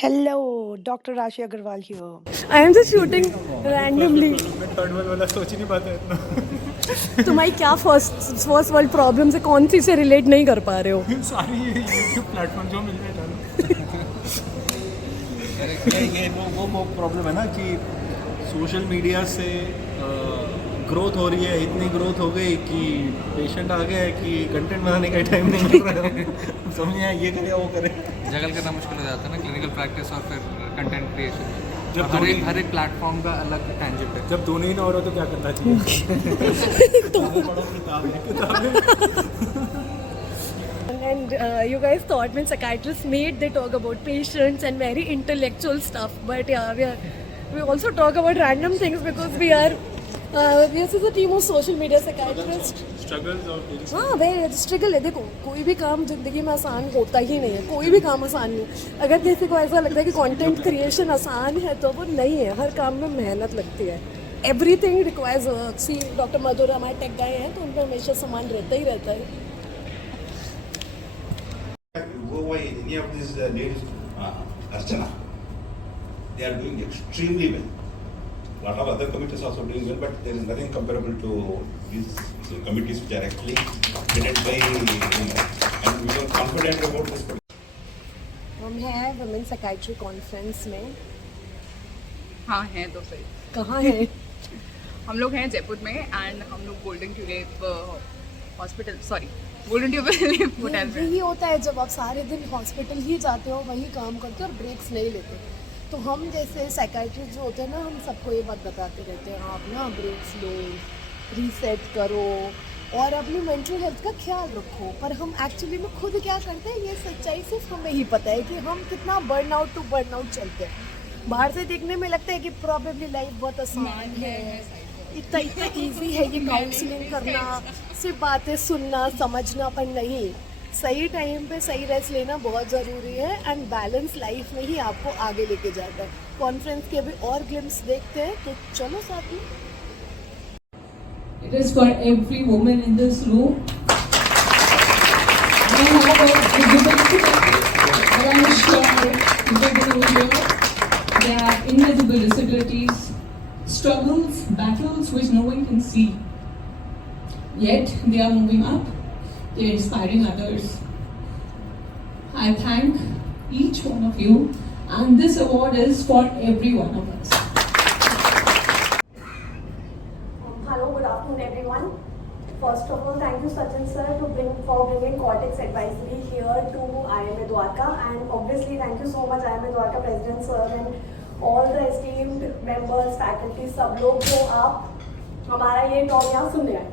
Hello, Dr. Rashi Agarwal here. I am just shooting randomly. मैं third world वाला सोच ही नहीं पाता इतना तुम्हारी क्या फर्स्ट वर्ल्ड प्रॉब्लम से कौन सी से रिलेट नहीं कर पा रहे हो? सारी यूट्यूब प्लेटफॉर्म जो मिल रहा है ये वो प्रॉब्लम है ना कि सोशल मीडिया से ग्रोथ हो रही है, इतनी ग्रोथ हो गई कि पेशेंट आ गया है कि कंटेंट बनाने का टाइम नहीं मिल रहा है समझ नहीं आया ये करे वो करे, जगल करना मुश्किल हो जाता है ना क्लिनिकल प्रैक्टिस और फिर कंटेंट क्रिएशन। जब हर एक प्लेटफॉर्म का अलग टेंजेंट है। जब दोनों ही ना हो रहा तो क्या करना चाहिए? पढ़ो किताबें And you guys thought when psychiatrists meet, they talk about patients and very intellectual stuff. But yeah, we also talk about random things because we are this is a team of social media psychiatrists. Struggles और हाँ भाई struggle है. देखो कोई भी काम जिंदगी में आसान होता ही नहीं है, कोई भी काम आसान नहीं. अगर किसी को ऐसा लगता है कि कंटेंट क्रिएशन आसान है तो वो नहीं है. हर काम में मेहनत लगती है. Everything requires work. See doctor Madhur हमारे टेक गाय हैं तो उन पर हमेशा सामान रहता ही रहता है. Go by any of these ladies, Archana, they are doing extremely well. A lot of other committees also doing well, but there is nothing comparable to these committees which are actually headed by women. And we are confident about this. हम हैं women psychiatry conference में. हाँ हैं तो सही. कहाँ है? हम लोग हैं जयपुर में एंड हम लोग golden tulip hospital golden tulip hotel में. यही होता है जब आप सारे दिन हॉस्पिटल ही जाते हो, वही काम करते हो और ब्रेक्स नहीं लेते. तो हम जैसे साइकाइट्रिस्ट जो होते हैं ना, हम सबको ये बात बताते रहते हैं, आप ना ब्रेक्स लो, रीसेट करो और अपनी मेंटल हेल्थ का ख्याल रखो. पर हम एक्चुअली में खुद क्या करते हैं, ये सच्चाई सिर्फ हमें ही पता है कि हम कितना बर्नआउट टू बर्नआउट चलते हैं. बाहर से देखने में लगता है कि प्रॉबेबली लाइफ बहुत आसान है, इतना ईजी है ये काउंसलिंग करना, सिर्फ बातें सुनना समझना. पर नहीं, सही टाइम पे सही रेस्ट लेना बहुत ज़रूरी है एंड बैलेंस लाइफ में ही आपको आगे लेके जाता है. कॉन्फ्रेंस के भी और ग्लिम्स देखते हैं तो चलो साथ में. It is for every woman in this room. I have a visibility that I am sure people will hear. There are invisible disabilities, struggles, battles which no one can see. Yet they are moving up. They are inspiring others. I thank each one of you, and this award is for every one of us. Hello, good afternoon everyone. First of all, thank you Sachin sir for bringing Cortex Advisory here to IIM Dwarka, and obviously thank you so much IIM Dwarka President sir and all the esteemed members, faculty, सब लोग जो आप हमारा ये talk यहाँ सुन रहे हैं.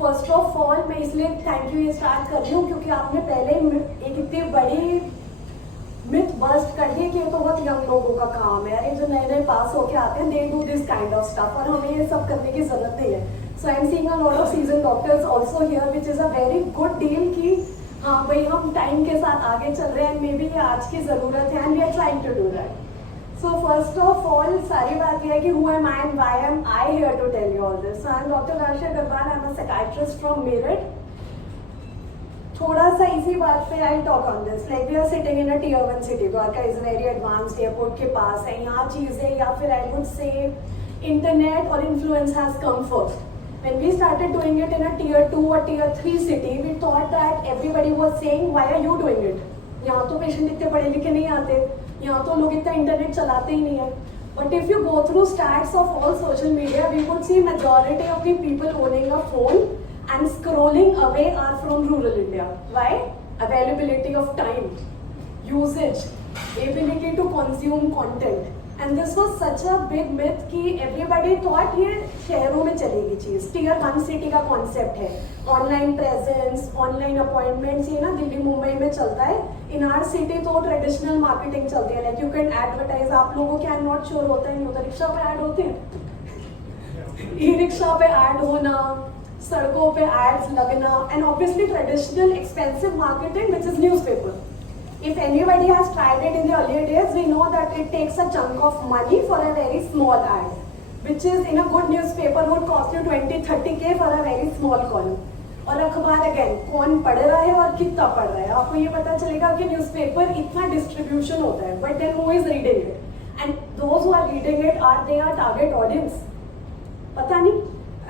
First of all मैं इसलिए थैंक यू ये स्टार्ट कर रही हूँ क्योंकि आपने पहले एक इतनी बड़ी मिथ बस्ट कर दी कि ये तो बहुत यंग लोगों का काम है. अरे जो नए नए पास होके आते हैं, they do this kind of stuff और हमें ये सब करने की जरूरत नहीं है. So I am seeing a lot of season doctors also here which is a very good deal कि हाँ भाई हम टाइम के साथ आगे चल रहे हैं. मे बी ये आज की ज़रूरत है and we are trying to do that. So first of all, सारी बात यह है कि who am I and why am I here to tell you all this? So I am Dr. Rashi Agarwal. I am a psychiatrist from Meerut. थोड़ा सा इसी बात पे I'll talk on this. Like we are sitting in a tier 1 city. Dwarka is very advanced, airport के पास है. यहाँ चीज़ें या फिर I would say internet or influence has come first. When we started doing it in a tier 2 or tier 3 city, we thought that everybody was saying, why are you doing it? यहाँ तो patient इतने पढ़े लिखे नहीं आते, यहाँ तो लोग इतना इंटरनेट चलाते ही नहीं है. But if you go through stats of all social media, we would see majority of the people owning a phone and scrolling away are from rural India. Why? Availability of time, usage, ability to consume content. And this was such a big myth कि everybody thought ये शहरों में चलेगी चीज़. Tier 1 city का concept है, online presence, online appointments, ये ना दिल्ली मुंबई में चलता है. इन आर सिटी तो ट्रेडिशनल मार्केटिंग चलती है. Like you can advertise. आप लोगों के आई एम नॉट श्योर होता है नहीं होता, रिक्शा पे ऐड होते हैं, ई रिक्शा पे ऐड होना, सड़कों पे एड्स लगना, and obviously traditional expensive marketing which is newspaper. If anybody has tried it in the earlier days, we know that it takes a chunk of money for a very small ad, which is in a good newspaper would cost you 20-30K for a very small column. और अखबार again कौन पढ़ रहा है और कितना पढ़ रहा है, आपको ये पता चलेगा कि न्यूज़पेपर इतना डिस्ट्रीब्यूशन होता है, but then who is reading it and those who are reading it are they are target audience, पता नहीं.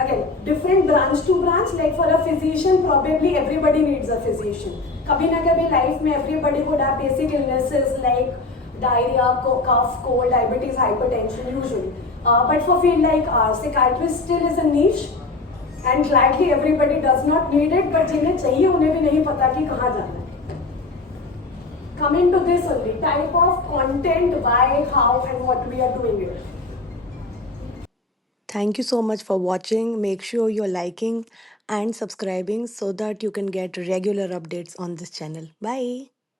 Again, different branch to branch, like for a physician, probably everybody needs a physician. कभी ना कभी life में everybody would have basic illnesses like diarrhea, cough, cold, diabetes, hypertension usually. But for field like ours, psychiatrist still is a niche, and gladly everybody does not need it, but जिन्हें चाहिए उन्हें भी नहीं पता कि कहाँ जाना है. Coming to this only, type of content, why, how, and what we are doing it. Thank you so much for watching. Make sure you're liking and subscribing so that you can get regular updates on this channel. Bye.